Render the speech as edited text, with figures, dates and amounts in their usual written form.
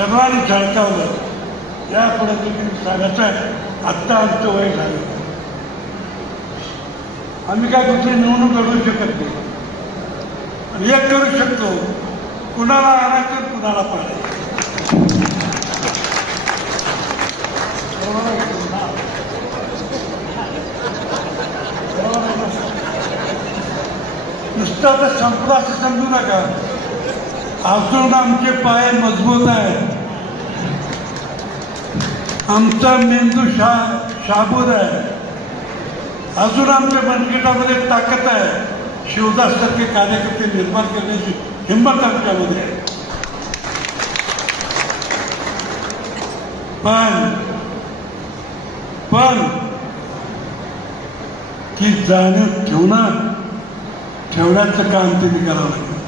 सर्वांनी झळकावलं. यापुढे देखील सांगायचं आहे, आत्ता आमचं वय झालं, आम्ही काय दुसरी निवडणूक लढवू शकत नाही. आणि एक करू शकतो, कुणाला आणायचं कुणाला पाडायचं. नुसतं तर संपलं असं समजू नका. अजून आमचे पाय मजबूत आहेत, आमचा मेंदू शाबूत आहे, अजून आमच्या मनगटामध्ये ताकद आहे. शिवदाससारखे कार्यकर्ते निर्माण करण्याची हिंमत आमच्यामध्ये आहे. पण ती जाणीव ठेवण्याचं काम तुम्ही करावं लागेल.